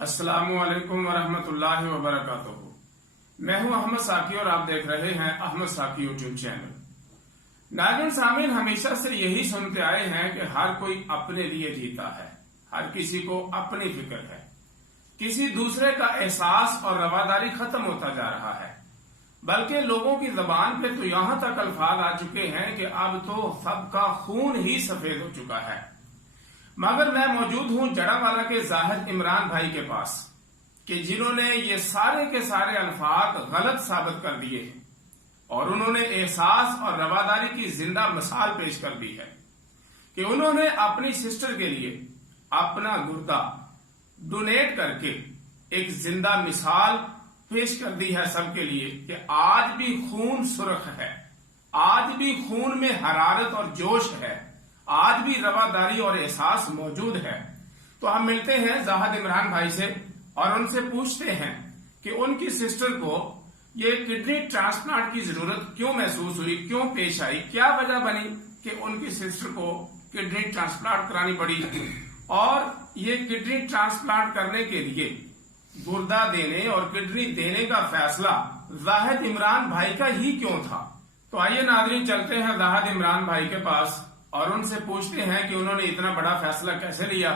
السلام علیکم ورحمۃ اللہ وبرکاتہ۔ میں ہوں احمد ساکی اور آپ دیکھ رہے ہیں احمد ساکی یوٹیوب چینل۔ ناظرین سامعین، ہمیشہ سے یہی سنتے آئے ہیں کہ ہر کوئی اپنے لیے جیتا ہے، ہر کسی کو اپنی فکر ہے، کسی دوسرے کا احساس اور رواداری ختم ہوتا جا رہا ہے، بلکہ لوگوں کی زبان پہ تو یہاں تک الفاظ آ چکے ہیں کہ اب تو سب کا خون ہی سفید ہو چکا ہے۔ مگر میں موجود ہوں جڑا والا کے زاہد عمران بھائی کے پاس کہ جنہوں نے یہ سارے کے سارے الفاظ غلط ثابت کر دیے ہیں اور انہوں نے احساس اور رواداری کی زندہ مثال پیش کر دی ہے کہ انہوں نے اپنی سسٹر کے لیے اپنا گردہ ڈونیٹ کر کے ایک زندہ مثال پیش کر دی ہے سب کے لیے کہ آج بھی خون سرخ ہے، آج بھی خون میں حرارت اور جوش ہے، آج بھی رواداری اور احساس موجود ہے۔ تو ہم ملتے ہیں زاہد عمران بھائی سے اور ان سے پوچھتے ہیں کہ ان کی سسٹر کو یہ کڈنی ٹرانسپلانٹ کی ضرورت کیوں محسوس ہوئی، کیوں پیش آئی، کیا وجہ بنی کہ ان کی سسٹر کو کڈنی ٹرانسپلانٹ کرانی پڑی، اور یہ کڈنی ٹرانسپلانٹ کرنے کے لیے گردہ دینے اور کڈنی دینے کا فیصلہ زاہد عمران بھائی کا ہی کیوں تھا۔ تو آئیے ناظرین چلتے ہیں زاہد عمران بھائی کے پاس اور ان سے پوچھتے ہیں کہ انہوں نے اتنا بڑا فیصلہ کیسے لیا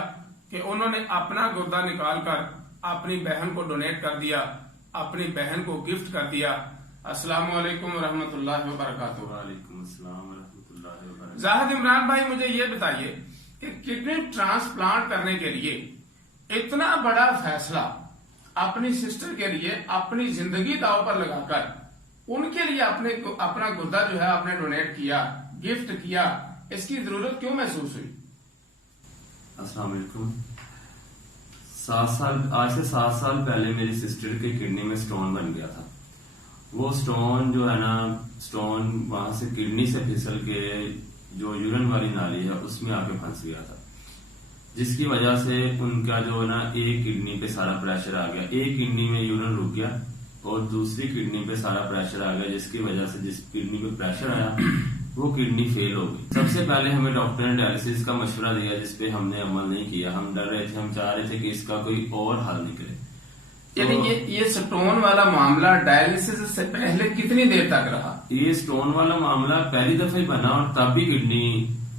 کہ انہوں نے اپنا گردہ نکال کر اپنی بہن کو ڈونیٹ کر دیا، اپنی بہن کو گفٹ کر دیا۔ السلام علیکم ورحمۃ اللہ وبرکاتہ۔ وعلیکم السلام ورحمۃ اللہ وبرکاتہ۔ زاہد عمران بھائی، مجھے یہ بتائیے کہ کڈنی ٹرانسپلانٹ کرنے کے لیے اتنا بڑا فیصلہ اپنی سسٹر کے لیے اپنی زندگی داؤ پر لگا کر ان کے لیے اپنا گردہ جو ہے آپ نے ڈونیٹ کیا، گفٹ کیا، اس کی ضرورت کیوں محسوس ہوئی؟ السلام علیکم۔ آج سے 7 سال پہلے میری سسٹر کے کڈنی میں سٹون بن گیا تھا۔ وہ سٹون جو ہے نا، سٹون وہاں سے کڈنی سے پھسل کے جو یورین والی نالی ہے اس میں آ کے پھنس گیا تھا، جس کی وجہ سے ان کا جو ہے نا ایک کڈنی پہ سارا پریشر آ گیا، ایک کڈنی میں یورین رک گیا اور دوسری کڈنی پہ سارا پریشر آ گیا، جس کی وجہ سے جس کڈنی پہ پریشر آیا وہ کڈنی فیل ہو گئی۔ سب سے پہلے ہمیں ڈاکٹر نے ڈائلسس کا مشورہ دیا، جس پہ ہم نے عمل نہیں کیا۔ ہم ڈر رہے تھے، ہم چاہ رہے تھے کہ اس کا کوئی اور حل نکلے۔ یعنی یہ سٹون والا معاملہ ڈائلسس سے پہلے کتنی دیر تک رہا؟ یہ سٹون والا معاملہ پہلی دفعہ ہی بنا اور تب بھی کڈنی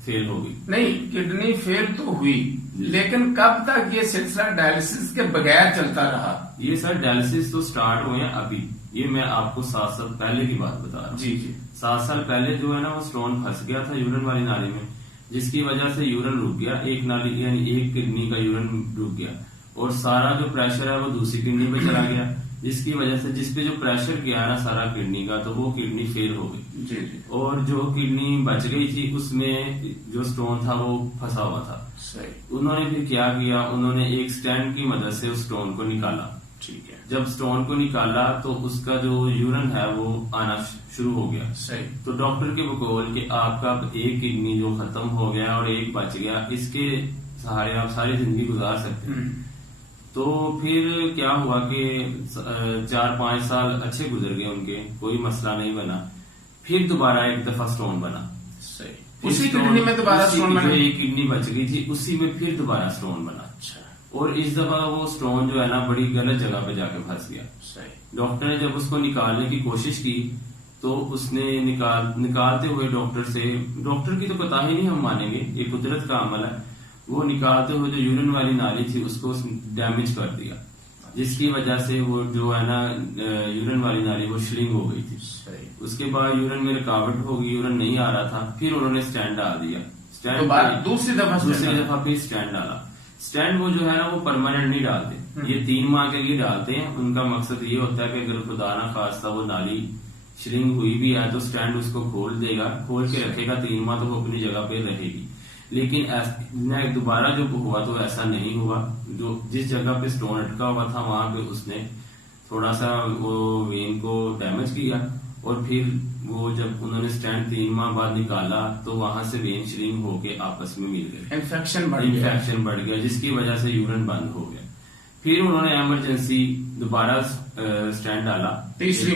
فیل ہو گئی۔ نہیں، کڈنی فیل تو ہوئی، لیکن کب تک یہ سلسلہ ڈائلسس کے بغیر چلتا رہا؟ یہ سر ڈائلسس تو سٹارٹ ہوئے ہیں ابھی، یہ میں آپ کو 7 سال پہلے کی بات بتا رہا ہوں۔ جی 7 سال پہلے جو ہے نا وہ سٹون پھنس گیا تھا یورین والی نالی میں، جس کی وجہ سے یورین رک گیا، ایک نالی یعنی ایک کڈنی کا یورین رک گیا اور سارا جو پریشر ہے وہ دوسری کڈنی پہ چلا گیا، جس کی وجہ سے جس پہ جو پریشر گیا نا سارا کڈنی کا، تو وہ کڈنی فیل ہو گئی۔ جی اور جو کڈنی بچ گئی تھی اس میں جو سٹون تھا وہ پھنسا ہوا تھا۔ صحیح۔ انہوں نے پھر کیا کیا، انہوں نے ایک سٹینڈ کی مدد سے اس سٹون کو نکالا۔ ٹھیک ہے۔ جب سٹون کو نکالا تو اس کا جو یورین ہے وہ آنا شروع ہو گیا۔ صحیح۔ تو ڈاکٹر کے بقول کہ آپ کا ایک کڈنی جو ختم ہو گیا اور ایک بچ گیا، اس کے سہارے آپ ساری زندگی گزار سکتے ہیں۔ تو پھر کیا ہوا کہ 4-5 سال اچھے گزر گئے ان کے، کوئی مسئلہ نہیں بنا۔ پھر دوبارہ ایک دفعہ سٹون بنا۔ صحیح۔ اسی کڈنی میں دوبارہ سٹون بنا؟ ایک کڈنی بچ گئی تھی اسی میں پھر دوبارہ سٹون بنا۔ اچھا۔ اور اس دفعہ وہ سٹون جو ہے نا بڑی غلط جگہ پہ جا کے پھنس گیا۔ صحیح۔ ڈاکٹر نے جب اس کو نکالنے کی کوشش کی تو اس نے نکالتے ہوئے ڈاکٹر کی تو پتہ ہی نہیں ہم مانیں گے، یہ قدرت کا عمل ہے، وہ نکالتے ہوئے جو یورین والی نالی تھی اس کو ڈیمیج کر دیا، جس کی وجہ سے وہ جو ہے نا یورین والی نالی وہ شرنک ہو گئی تھی۔ اس کے بعد یورین میں رکاوٹ ہو گئی، یورین نہیں آ رہا تھا، پھر انہوں نے سٹینڈ ڈال دیا۔ دوسری دفعہ پھر سٹینڈ ڈالا۔ سٹینڈ وہ جو ہے نا وہ پرماننٹ نہیں ڈالتے، یہ 3 ماہ کے لیے ڈالتے ہیں۔ ان کا مقصد یہ ہوتا ہے کہ اگر خدا نہ خواستہ وہ نالی شرنک ہوئی بھی ہے تو سٹینڈ اس کو کھول دے گا، کھول کے رکھے گا 3 ماہ، تو وہ اپنی جگہ پہ رہے گی۔ لیکن دوبارہ جو ہوا تو ایسا نہیں ہوا، جو جس جگہ پہ سٹون اٹکا ہوا تھا وہاں پہ اس نے تھوڑا سا وہ وین کو ڈیمیج کیا، اور پھر وہ جب انہوں نے سٹینڈ 3 ماہ بعد نکالا تو وہاں سے وین شرنک ہو کے آپس میں مل گئے، انفیکشن بڑھ گیا، جس کی وجہ سے یورین بند ہو گیا۔ پھر انہوں نے ایمرجنسی دوبارہ سٹینڈ ڈالا تیسری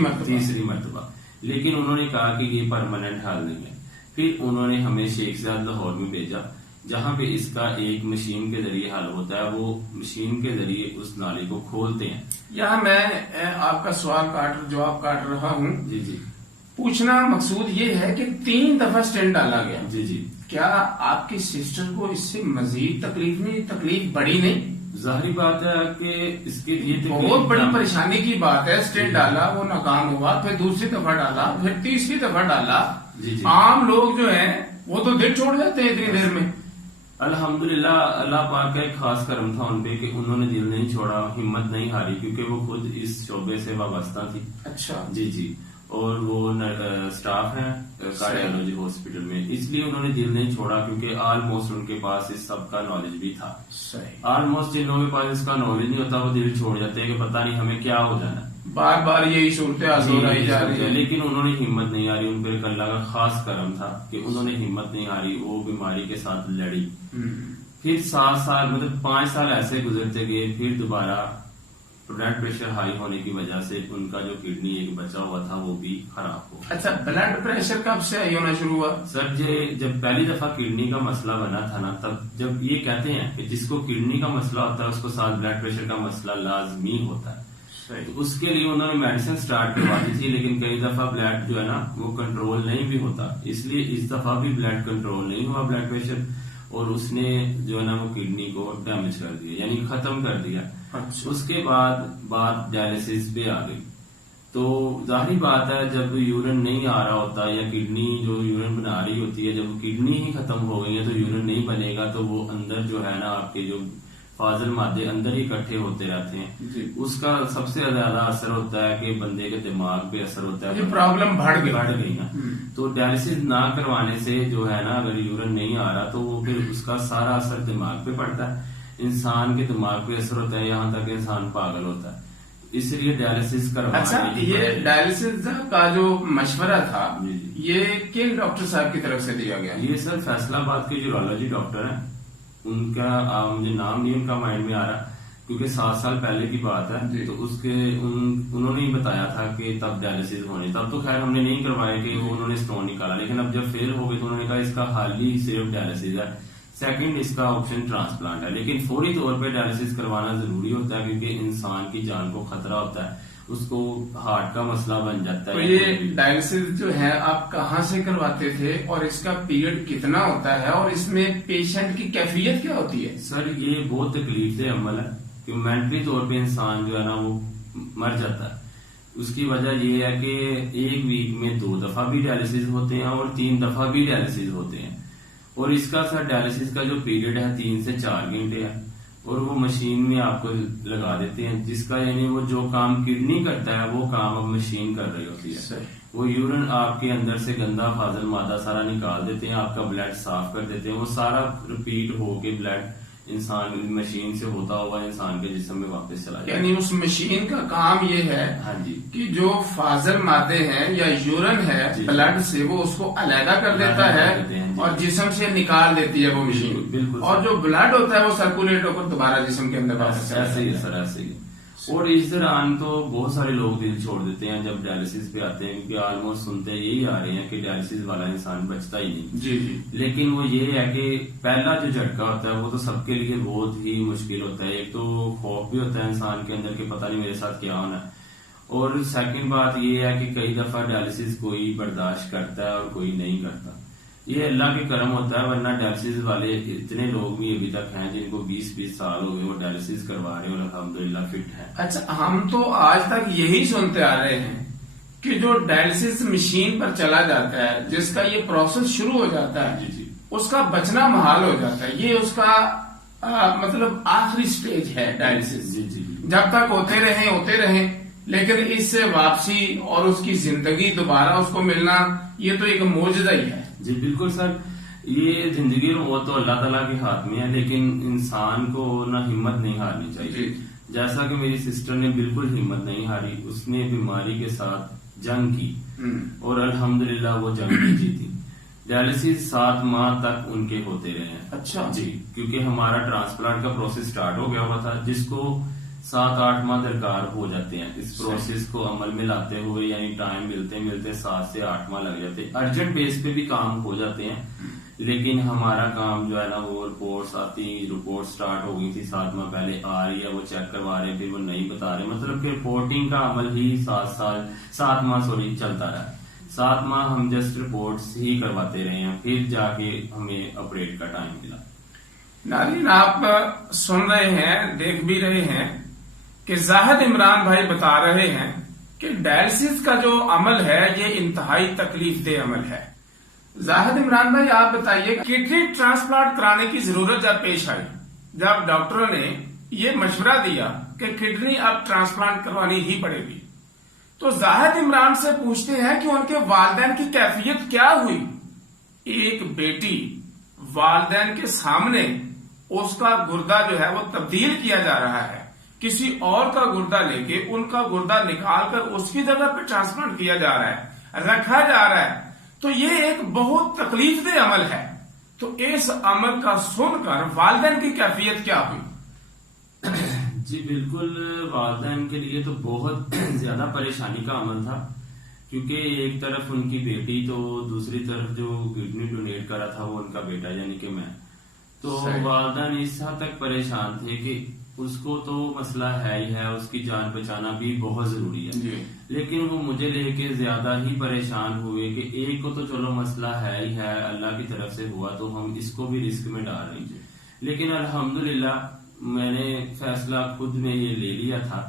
مرتبہ، لیکن انہوں نے کہا کہ یہ پرماننٹ حل نہیں ہے۔ پھر انہوں نے ہمیں شیخ زاد لاہور میں بھیجا۔ جہاں پہ اس کا ایک مشین کے ذریعے حل ہوتا ہے، وہ مشین کے ذریعے اس نالی کو کھولتے ہیں۔ یہاں میں آپ کا سوال جواب کاٹ رہا ہوں۔ جی جی پوچھنا مقصود یہ ہے کہ 3 دفعہ سٹینٹ ڈالا گیا، جی جی کیا آپ کی سسٹر کو اس سے مزید تکلیف بڑی نہیں؟ ظاہری بات ہے کہ اس کے لیے بہت بڑی پریشانی کی بات ہے۔ سٹینٹ ڈالا، وہ ناکام ہوا، پھر دوسری دفعہ ڈالا، پھر تیسری دفعہ ڈالا۔ جی جی عام لوگ جو ہیں وہ تو دل چھوڑ جاتے ہیں اتنی دیر میں۔ الحمدللہ اللہ پاک کا ایک خاص کرم تھا ان پہ کہ انہوں نے دل نہیں چھوڑا، ہمت نہیں ہاری، کیونکہ وہ خود اس شعبے سے وابستہ تھی۔ اچھا جی جی، اور وہ سٹاف ہیں کارڈیالوجی ہاسپٹل میں، اس لیے انہوں نے دل نہیں چھوڑا، کیونکہ آلموسٹ ان کے پاس اس سب کا نالج بھی تھا۔ صحیح۔ آلموسٹ جن لوگوں کے پاس اس کا نالج نہیں ہوتا وہ دل چھوڑ جاتے ہیں کہ پتہ نہیں ہمیں کیا ہو جانا ہے، بار بار یہی صورتحال دہرائی جا رہی ہے۔ لیکن انہوں نے ہمت نہیں ہاری، ان پر اللہ کا خاص کرم تھا کہ انہوں نے ہمت نہیں ہاری، وہ بیماری کے ساتھ لڑی۔ پھر 7 سال مطلب 5 سال ایسے گزرتے گئے، پھر دوبارہ بلڈ پریشر ہائی ہونے کی وجہ سے ان کا جو کڈنی ایک بچا ہوا تھا وہ بھی خراب ہو۔ اچھا، بلڈ پریشر کب سے ہائی ہونا شروع ہوا؟ سر جب پہلی دفعہ کڈنی کا مسئلہ بنا تھا نا، تب جب یہ کہتے ہیں کہ جس کو کڈنی کا مسئلہ ہوتا ہے اس کو ساتھ بلڈ پریشر کا مسئلہ لازمی ہوتا ہے، تو اس کے لیے انہوں نے میڈیسن سٹارٹ کروا دی تھی، لیکن کئی دفعہ بلڈ جو ہے نا وہ کنٹرول نہیں بھی ہوتا، اس لیے اس دفعہ بھی بلڈ کنٹرول نہیں ہوا بلڈ پریشر، اور اس نے جو ہے نا وہ کڈنی کو ڈیمیج کر دیا، یعنی ختم کر دیا۔ اس کے بعد بات ڈائلسس پہ آ گئی، تو ظاہری بات ہے جب یورین نہیں آ رہا ہوتا یا کڈنی جو یورین بنا رہی ہوتی ہے، جب کڈنی ہی ختم ہو گئی ہے تو یورین نہیں بنے گا، تو وہ اندر جو ہے نا آپ کے جو فاضل مادے اندر ہی اکٹھے ہوتے رہتے ہیں، اس کا سب سے زیادہ اثر ہوتا ہے کہ بندے کے دماغ پہ اثر ہوتا ہے، یہ پرابلم بڑھ گئی نا۔ تو ڈائلسس نہ کروانے سے جو ہے نا اگر یورین نہیں آ رہا تو وہ پھر اس کا سارا اثر دماغ پہ پڑتا ہے، انسان کے دماغ پہ اثر ہوتا ہے، یہاں تک انسان پاگل ہوتا ہے، اس لیے ڈائلسس کروانا۔ اچھا، یہ ڈائلسس کا جو مشورہ تھا یہ کن ڈاکٹر صاحب کی طرف سے دیا گیا؟ یہ سر فیصلہ آباد کے یورولوجی ڈاکٹر ہیں، ان کا مجھے نام نہیں ان کا مائنڈ میں آ رہا، کیونکہ 7 سال پہلے کی بات ہے، تو اس کے انہوں نے ہی بتایا تھا کہ تب ڈائلسس ہونے، تب تو خیر ہم نے نہیں کروایا کہ وہ انہوں نے اسٹون نکالا، لیکن اب جب فیل ہو گئے تو انہوں نے کہا اس کا حل ہی صرف ڈائلسس ہے، سیکنڈ اس کا آپشن ٹرانسپلانٹ ہے، لیکن فوری طور پہ ڈائلسس کروانا ضروری ہوتا ہے، کیونکہ انسان کی جان کو خطرہ ہوتا ہے، اس کو ہارٹ کا مسئلہ بن جاتا ہے۔ تو یہ ڈائلسس جو ہے آپ کہاں سے کرواتے تھے اور اس کا پیریڈ کتنا ہوتا ہے اور اس میں پیشنٹ کی کیفیت کیا ہوتی ہے؟ سر یہ بہت تکلیف دہ عمل ہے کہ مینٹلی طور پہ انسان جو ہے نا وہ مر جاتا ہے، اس کی وجہ یہ ہے کہ ایک ویک میں 2 دفعہ بھی ڈائلسس ہوتے ہیں اور 3 دفعہ بھی ڈائلسس ہوتے ہیں، اور اس کا سر ڈائلسس کا جو پیریڈ ہے 3 سے 4 گھنٹے ہے، اور وہ مشین میں آپ کو لگا دیتے ہیں، جس کا یعنی وہ جو کام کڈنی کرتا ہے وہ کام اب مشین کر رہی ہوتی ہے، وہ یورین آپ کے اندر سے گندا فاضل مادہ سارا نکال دیتے ہیں، آپ کا بلڈ صاف کر دیتے ہیں، وہ سارا ریپیٹ ہو کے بلڈ انسان مشین سے ہوتا ہوا انسان کے جسم میں واپس چلا جاتا ہے۔ یعنی اس مشین کا کام یہ ہے ہاں جی کہ جو فاضل مادے ہیں یا یورین ہے بلڈ سے وہ اس کو علیحدہ کر دیتا ہے اور جسم سے نکال دیتی ہے وہ مشین، بالکل، اور جو بلڈ ہوتا ہے وہ سرکولیٹ ہو کر دوبارہ جسم کے اندر واپس ایسے ہی سر ایسے ہی۔ اور اس دوران تو بہت سارے لوگ دل چھوڑ دیتے ہیں جب ڈائلسس پہ آتے ہیں، کیونکہ آلموسٹ سنتے یہی آ رہے ہیں کہ ڈائلسس والا انسان بچتا ہی نہیں۔ جی جی، لیکن وہ یہ ہے کہ پہلا جو جھٹکا ہوتا ہے وہ تو سب کے لیے بہت ہی مشکل ہوتا ہے، ایک تو خوف بھی ہوتا ہے انسان کے اندر کہ پتہ نہیں میرے ساتھ کیا ہونا ہے، اور سیکنڈ بات یہ ہے کہ کئی دفعہ ڈائلسس کوئی برداشت کرتا ہے اور کوئی نہیں کرتا، یہ اللہ کے کرم ہوتا ہے، ورنہ ڈائلسس والے اتنے لوگ بھی ابھی تک ہیں جن کو 20 سال ہو گئے وہ ڈائلسس کروا رہے ہیں اور الحمدللہ فٹ ہے۔ اچھا، ہم تو آج تک یہی سنتے آ رہے ہیں کہ جو ڈائلسس مشین پر چلا جاتا ہے، جس کا یہ پروسیس شروع ہو جاتا ہے، اس کا بچنا محال ہو جاتا ہے، یہ اس کا مطلب آخری سٹیج ہے ڈائلسس، جب تک ہوتے رہیں، لیکن اس سے واپسی اور اس کی زندگی دوبارہ اس کو ملنا یہ تو ایک معجزہ ہی ہے۔ جی بالکل سر، یہ زندگی اور موت تو اللہ تعالیٰ کے ہاتھ میں ہے، لیکن انسان کو نہ ہمت نہیں ہارنی چاہیے، جیسا کہ میری سسٹر نے بالکل ہمت نہیں ہاری، اس نے بیماری کے ساتھ جنگ کی اور الحمدللہ وہ جنگ بھی جیتی۔ ڈائلسس 7 ماہ تک ان کے ہوتے رہے ہیں۔ اچھا جی، کیونکہ ہمارا ٹرانسپلانٹ کا پروسیس سٹارٹ ہو گیا ہوا تھا، جس کو 7-8 ماہ درکار ہو جاتے ہیں اس پروسیس کو عمل میں لاتے ہوئے، یعنی ٹائم ملتے 7 سے 8 ماہ لگ جاتے ہیں، ارجنٹ بیس پہ بھی کام ہو جاتے ہیں، لیکن ہمارا کام جو ہے نا وہ رپورٹس آتی، رپورٹ سٹارٹ ہو گئی تھی 7 ماہ پہلے، آ رہی ہے وہ چیک کروا رہے تھے، وہ نہیں بتا رہے، مطلب کہ رپورٹنگ کا عمل ہی 7 ماہ چلتا رہا۔ 7 ماہ ہم جسٹ رپورٹس ہی کرواتے رہے ہیں، پھر جا کے ہمیں اپریٹ کا ٹائم ملا۔ ناظرین، آپ سن رہے ہیں، دیکھ بھی رہے ہیں کہ زاہد عمران بھائی بتا رہے ہیں کہ ڈائلسس کا جو عمل ہے یہ انتہائی تکلیف دہ عمل ہے۔ زاہد عمران بھائی، آپ بتائیے، کڈنی ٹرانسپلانٹ کرانے کی ضرورت جب پیش آئی، جب ڈاکٹروں نے یہ مشورہ دیا کہ کڈنی اب ٹرانسپلانٹ کروانی ہی پڑے گی، تو زاہد عمران سے پوچھتے ہیں کہ ان کے والدین کی کیفیت کیا ہوئی؟ ایک بیٹی والدین کے سامنے اس کا گردہ جو ہے وہ تبدیل کیا جا رہا ہے، کسی اور کا گردہ لے کے ان کا گردہ نکال کر اس کی جگہ پہ ٹرانسپلانٹ کیا جا رہا ہے، رکھا جا رہا ہے، تو یہ ایک بہت تکلیف دہ عمل ہے۔ تو اس عمل کا سن کر والدین کی کیفیت کیا ہوئی؟ جی بالکل، والدین کے لیے تو بہت زیادہ پریشانی کا عمل تھا، کیونکہ ایک طرف ان کی بیٹی تو دوسری طرف جو کڈنی ڈونیٹ کرا تھا وہ ان کا بیٹا یعنی کہ میں، تو والدین اس حد تک پریشان تھے کہ اس کو تو مسئلہ ہے ہی ہے، اس کی جان بچانا بھی بہت ضروری ہے، لیکن وہ مجھے لے کے زیادہ ہی پریشان ہوئے کہ ایک کو تو چلو مسئلہ ہے ہی ہے، اللہ کی طرف سے ہوا تو ہم اس کو بھی رسک میں ڈال رہے ہیں، لیکن الحمدللہ میں نے فیصلہ خود نے یہ لے لیا تھا،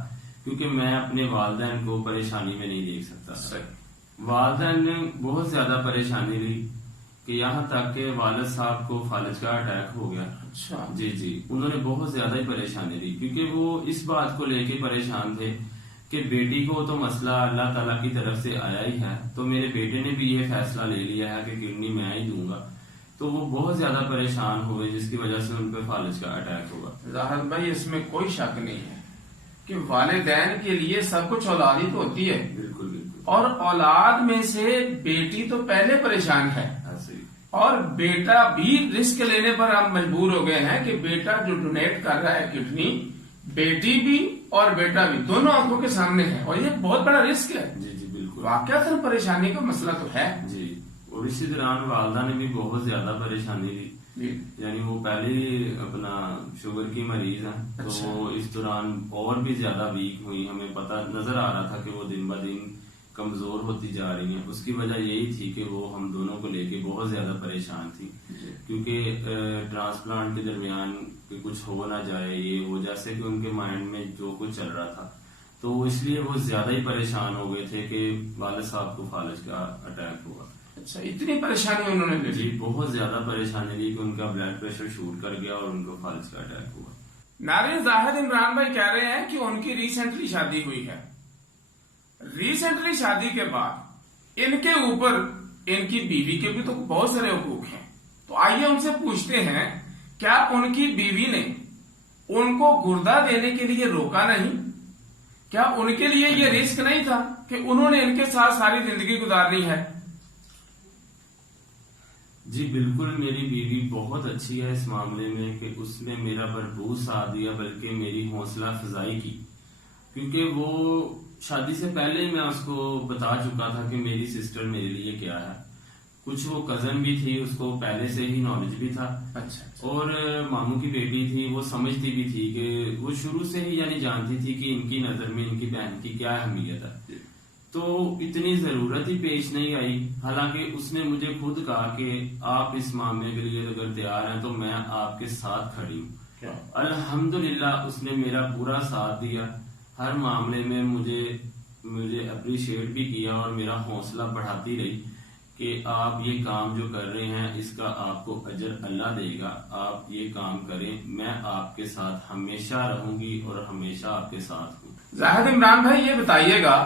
کیونکہ میں اپنے والدین کو پریشانی میں نہیں دیکھ سکتا۔ والدین نے بہت زیادہ پریشانی لی کہ یہاں تک کہ والد صاحب کو فالج کا اٹیک ہو گیا۔ اچھا جی، انہوں نے بہت زیادہ ہی پریشانی لی، کیونکہ وہ اس بات کو لے کے پریشان تھے کہ بیٹی کو تو مسئلہ اللہ تعالیٰ کی طرف سے آیا ہی ہے، تو میرے بیٹے نے بھی یہ فیصلہ لے لیا ہے کہ کڈنی میں ہی دوں گا، تو وہ بہت زیادہ پریشان ہوئے، جس کی وجہ سے ان پہ فالج کا اٹیک ہوگا۔ زاہد بھائی، اس میں کوئی شک نہیں ہے کہ والدین کے لیے سب کچھ اولاد ہی تو ہوتی ہے، بالکل، اور اولاد میں سے بیٹی تو پہلے پریشان ہے، اور بیٹا بھی رسک لینے پر ہم مجبور ہو گئے ہیں کہ بیٹا جو ڈونیٹ کر رہا ہے کڈنی، بیٹی بھی اور بیٹا بھی دونوں آنکھوں کے سامنے ہے، اور یہ بہت بڑا رسک ہے۔ جی بالکل، واقعات پریشانی کا مسئلہ تو ہے۔ جی، اور اسی دوران والدہ نے بھی بہت زیادہ پریشانی لی، یعنی وہ پہلے اپنا شوگر کی مریض ہیں، تو اس دوران اور بھی زیادہ ویک ہوئی، ہمیں پتہ نظر آ رہا تھا کہ وہ دن بہ دن کمزور ہوتی جا رہی ہیں۔ اس کی وجہ یہی تھی کہ وہ ہم دونوں کو لے کے بہت زیادہ پریشان تھی، کیونکہ ٹرانسپلانٹ کے درمیان کچھ ہو نہ جائے، یہ ہو جیسے کہ ان کے مائنڈ میں جو کچھ چل رہا تھا، تو اس لیے وہ زیادہ ہی پریشان ہو گئے تھے کہ والد صاحب کو فالج کا اٹیک ہوا۔ اچھا، اتنی پریشانی انہوں نے لی؟ جی، بہت زیادہ پریشانی لی کہ ان کا بلڈ پریشر شوٹ کر گیا اور ان کو فالج کا اٹیک ہوا۔ ناظرین، زاہد عمران بھائی کہہ رہے ہیں کہ ان کی ریسنٹلی شادی ہوئی ہے، ریسنٹلی شادی کے بعد ان کے اوپر ان کی بیوی کے بھی تو بہت سارے حقوق ہیں، تو آئیے ان سے پوچھتے ہیں کیا ان کی بیوی نے ان کو گردہ دینے کے لیے روکا نہیں؟ کیا ان کے لیے یہ رسک نہیں تھا کہ انہوں نے ان کے ساتھ ساری زندگی گزارنی ہے؟ جی بالکل، میری بیوی بہت اچھی ہے اس معاملے میں کہ اس نے میرا بھرپور ساتھ دیا، بلکہ میری حوصلہ افزائی کی، کیونکہ وہ شادی سے پہلے میں اس کو بتا چکا تھا کہ میری سسٹر میرے لیے کیا ہے، کچھ وہ کزن بھی تھی، اس کو پہلے سے ہی نالج بھی تھا، اور ماموں کی بیٹی تھی، وہ سمجھتی بھی تھی کہ وہ شروع سے ہی یعنی جانتی تھی کہ ان کی نظر میں ان کی بہن کی کیا اہمیت ہے، تو اتنی ضرورت ہی پیش نہیں آئی۔ حالانکہ اس نے مجھے خود کہا کہ آپ اس معاملے کے لیے اگر تیار ہیں تو میں آپ کے ساتھ کھڑی ہوں۔ الحمدللہ اس نے میرا پورا ساتھ دیا، ہر معاملے میں مجھے اپریشیٹ بھی کیا اور میرا حوصلہ بڑھاتی رہی کہ آپ یہ کام جو کر رہے ہیں اس کا آپ کو اجر اللہ دے گا، آپ یہ کام کریں، میں آپ کے ساتھ ہمیشہ رہوں گی اور ہمیشہ آپ کے ساتھ ہوں۔ زاہد عمران بھائی، یہ بتائیے گا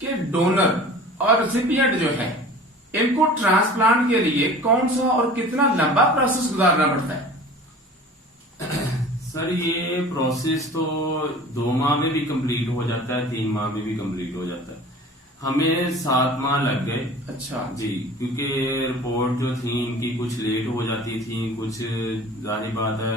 کہ ڈونر اور ریسیپینٹ جو ہے ان کو ٹرانسپلانٹ کے لیے کون سا اور کتنا لمبا پروسیس گزارنا پڑتا ہے؟ سر یہ پروسیس تو 2 ماہ میں بھی کمپلیٹ ہو جاتا ہے، 3 ماہ میں بھی کمپلیٹ ہو جاتا ہے، ہمیں 7 ماہ لگ گئے۔ اچھا جی، کیونکہ رپورٹ جو تھی ان کی کچھ لیٹ ہو جاتی تھی، کچھ ظاہر بات ہے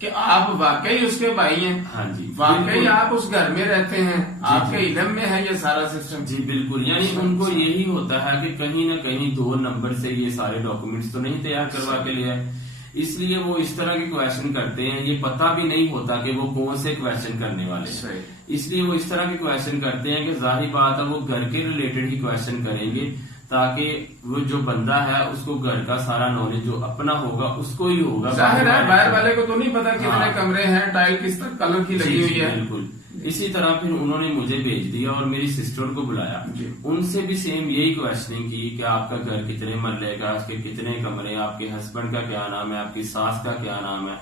کہ آپ واقعی اس کے بھائی ہیں، ہاں جی واقعی بالکل۔ آپ اس گھر میں رہتے ہیں، آپ کے علم میں ہے یہ سارا سسٹم؟ جی بالکل، یعنی ان کو یہی ہوتا ہے کہ کہیں نہ کہیں 2 نمبر سے یہ سارے ڈاکومنٹس تو نہیں تیار کروا کے لیا ہے، اس لیے وہ اس طرح کے کویشچن کرتے ہیں، یہ پتہ بھی نہیں ہوتا کہ وہ کون سے کویشچن کرنے والے ہیں، اس لیے وہ اس طرح کے کویشچن کرتے ہیں کہ ظاہری بات ہے وہ گھر کے ریلیٹڈ ہی کویشچن کریں گے، تاکہ وہ جو بندہ ہے اس کو گھر کا سارا نالج جو اپنا ہوگا اس کو ہی ہوگا، ظاہر ہے باہر والے کو تو نہیں پتا کتنے ہاں۔ کمرے ہیں، ٹائل کس طرح کلر کی لگی ہوئی ہے۔ بالکل اسی طرح پھر انہوں نے مجھے بھیج دیا اور میری سسٹر کو بلایا، ان سے بھی سیم یہی کویشچننگ کی کہ آپ کا گھر کتنے مرلے کا، اس کے کتنے کمرے، آپ کے ہسبینڈ کا کیا نام ہے، آپ کی ساس کا کیا نام ہے،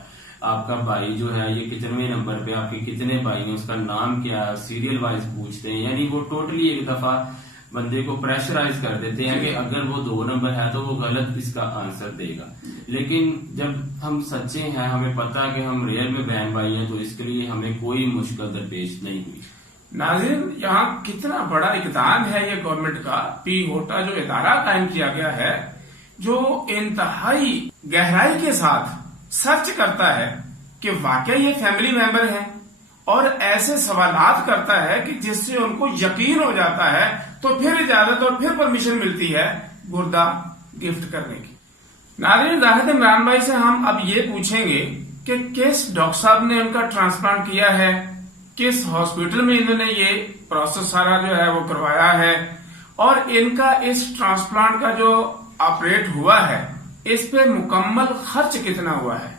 آپ کا بھائی جو ہے یہ کتنے نمبر پہ، آپ کے کتنے بھائی ہیں، اس کا نام کیا ہے، سیریل وائز پوچھتے ہیں، یعنی وہ ٹوٹلی ایک دفعہ بندے کو پریشرائز کر دیتے ہیں کہ اگر وہ 2 نمبر ہے تو وہ غلط اس کا آنسر دے گا، لیکن جب ہم سچے ہیں، ہمیں پتا کہ ہم ریئل میں بہن بھائی ہیں، تو اس کے لیے ہمیں کوئی مشکل درپیش نہیں ہوئی۔ ناظرین، یہاں کتنا بڑا اقدام ہے یہ گورنمنٹ کا، پی ہوٹا جو ادارہ قائم کیا گیا ہے، جو انتہائی گہرائی کے ساتھ سرچ کرتا ہے کہ واقعی یہ فیملی ممبر ہیں، اور ایسے سوالات کرتا ہے کہ جس سے ان کو یقین ہو جاتا ہے، تو پھر اجازت اور پھر پرمیشن ملتی ہے گردہ گفٹ کرنے کی۔ ناظرین، زاہد عمران بھائی سے ہم اب یہ پوچھیں گے کہ کس ڈاکٹر صاحب نے ان کا ٹرانسپلانٹ کیا ہے، کس ہاسپٹل میں انہوں نے یہ پروسیس سارا جو ہے وہ کروایا ہے، اور ان کا اس ٹرانسپلانٹ کا جو آپریٹ ہوا ہے اس پہ مکمل خرچ کتنا ہوا ہے۔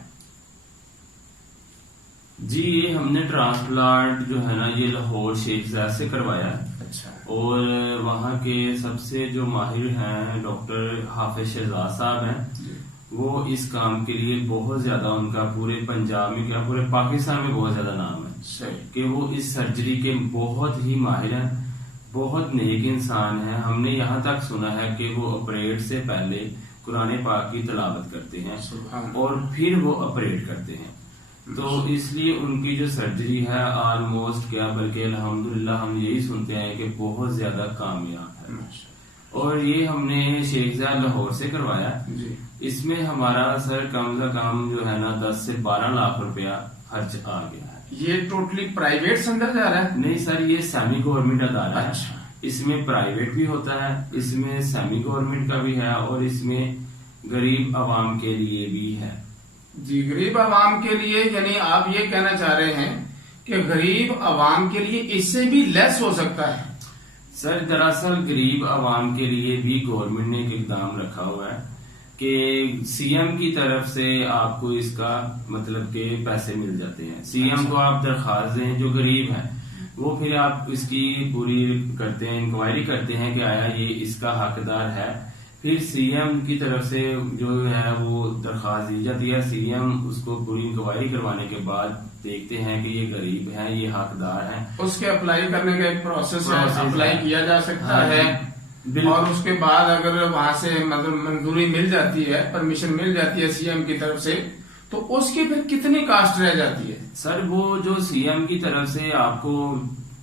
جی یہ ہم نے ٹرانسپلانٹ جو ہے نا یہ لاہور شیخ زاید سے کروایا، اچھا، اور وہاں کے سب سے جو ماہر ہیں ڈاکٹر حافظ شہزاد صاحب ہیں، وہ اس کام کے لیے بہت زیادہ ان کا پورے پنجاب میں کیا پورے پاکستان میں بہت زیادہ نام ہے کہ وہ اس سرجری کے بہت ہی ماہر ہیں، بہت نیک انسان ہیں۔ ہم نے یہاں تک سنا ہے کہ وہ آپریٹ سے پہلے قرآن پاک کی تلاوت کرتے ہیں اور پھر وہ آپریٹ کرتے ہیں، تو اس لیے ان کی جو سرجری ہے آلموسٹ کیا بلکہ الحمدللہ ہم یہی سنتے ہیں کہ بہت زیادہ کامیاب ہے، اور یہ ہم نے شیخ زاید لاہور سے کروایا۔ اس میں ہمارا سر کم سے کم جو ہے نا 10 سے 12 لاکھ روپیہ خرچ آ گیا ہے۔ یہ ٹوٹلی پرائیویٹ سے اندر جا رہا ہے؟ نہیں سر، یہ سیمی گورنمنٹ ادارہ ہے، اچھا، اس میں پرائیویٹ بھی ہوتا ہے، اس میں سیمی گورنمنٹ کا بھی ہے، اور اس میں غریب عوام کے لیے بھی ہے۔ جی، غریب عوام کے لیے، یعنی آپ یہ کہنا چاہ رہے ہیں کہ غریب عوام کے لیے اس سے بھی لیس ہو سکتا ہے؟ سر دراصل غریب عوام کے لیے بھی گورنمنٹ نے ایک اقدام رکھا ہوا ہے کہ سی ایم کی طرف سے آپ کو اس کا مطلب کہ پیسے مل جاتے ہیں، سی ایم کو آپ درخواست دیں، جو غریب ہیں وہ پھر آپ اس کی پوری کرتے ہیں، انکوائری کرتے ہیں کہ آیا یہ اس کا حقدار ہے، پھر سی ایم کی طرف سے جو ہے وہ درخواست دی جاتی ہے، سی ایم اس کو پوری انکوائری کروانے کے بعد دیکھتے ہیں کہ یہ غریب ہیں، یہ حقدار ہیں، اس کے اپلائی کرنے کا ایک پروسیس ہے، اپلائی کیا جا سکتا ہاں ہے، بالکل۔ اور اس کے بعد اگر وہاں سے مطلب منظوری مل جاتی ہے، پرمیشن مل جاتی ہے سی ایم کی طرف سے، تو اس کی پھر کتنی کاسٹ رہ جاتی ہے؟ سر وہ جو سی ایم کی طرف سے آپ کو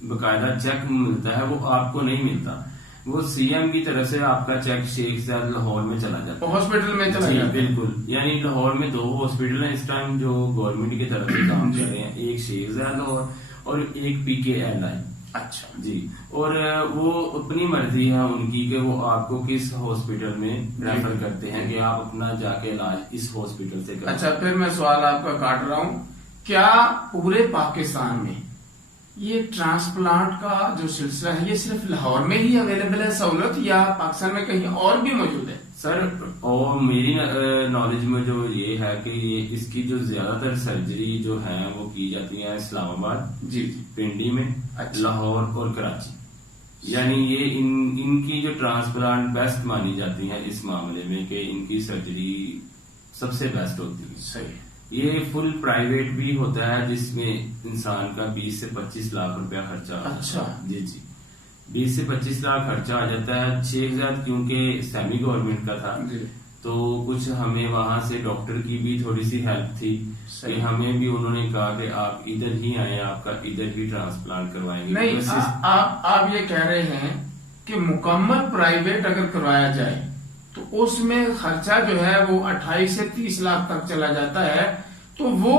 باقاعدہ چیک ملتا ہے وہ آپ کو نہیں ملتا، وہ سی ایم کی طرف سے آپ کا چیک شیخ زاید لاہور میں چلا جاتا ہے، ہاسپٹل میں چلا جی جاتا ہے؟ بالکل، یعنی لاہور میں 2 ہاسپٹل ہیں اس ٹائم جو گورنمنٹ کی طرف سے کام کر رہے ہیں، ایک شیخ زاید لاہور اور ایک پی کے ایل آئی۔ اچھا جی، اور وہ اپنی مرضی ہے ان کی کہ وہ آپ کو کس ہاسپٹل میں ریفر کرتے ہیں کہ آپ اپنا جا کے علاج اس ہاسپٹل سے کریں۔ اچھا، پھر میں سوال آپ کا کاٹ رہا ہوں، کیا پورے پاکستان میں یہ ٹرانسپلانٹ کا جو سلسلہ ہے یہ صرف لاہور میں ہی اویلیبل ہے سہولت، یا پاکستان میں کہیں اور بھی موجود ہے؟ سر اور میری نالج میں جو یہ ہے کہ یہ اس کی جو زیادہ تر سرجری جو ہے وہ کی جاتی ہے اسلام آباد، جی، پنڈی میں، اچھا، لاہور اور کراچی، یعنی یہ ان کی جو ٹرانسپلانٹ بیسٹ مانی جاتی ہیں اس معاملے میں کہ ان کی سرجری سب سے بیسٹ ہوتی ہے۔ صحیح۔ یہ فل پرائیویٹ بھی ہوتا ہے جس میں انسان کا 20 سے 25 لاکھ روپیہ خرچہ آتا ہے۔ اچھا، جی جی، 20 سے 25 لاکھ خرچہ آ جاتا ہے۔ شیخ زاید کیونکہ سیمی گورنمنٹ کا تھا جی، تو کچھ ہمیں وہاں سے ڈاکٹر کی بھی تھوڑی سی ہیلپ تھی کہ ہمیں بھی انہوں نے کہا کہ آپ ادھر ہی آئیں، آپ کا ادھر ہی ٹرانسپلانٹ کروائیں گے۔ نہیں، آپ یہ کہہ رہے ہیں کہ مکمل پرائیویٹ اگر کروایا جائے تو اس میں خرچہ جو ہے وہ 28 سے 30 لاکھ تک چلا جاتا ہے، تو وہ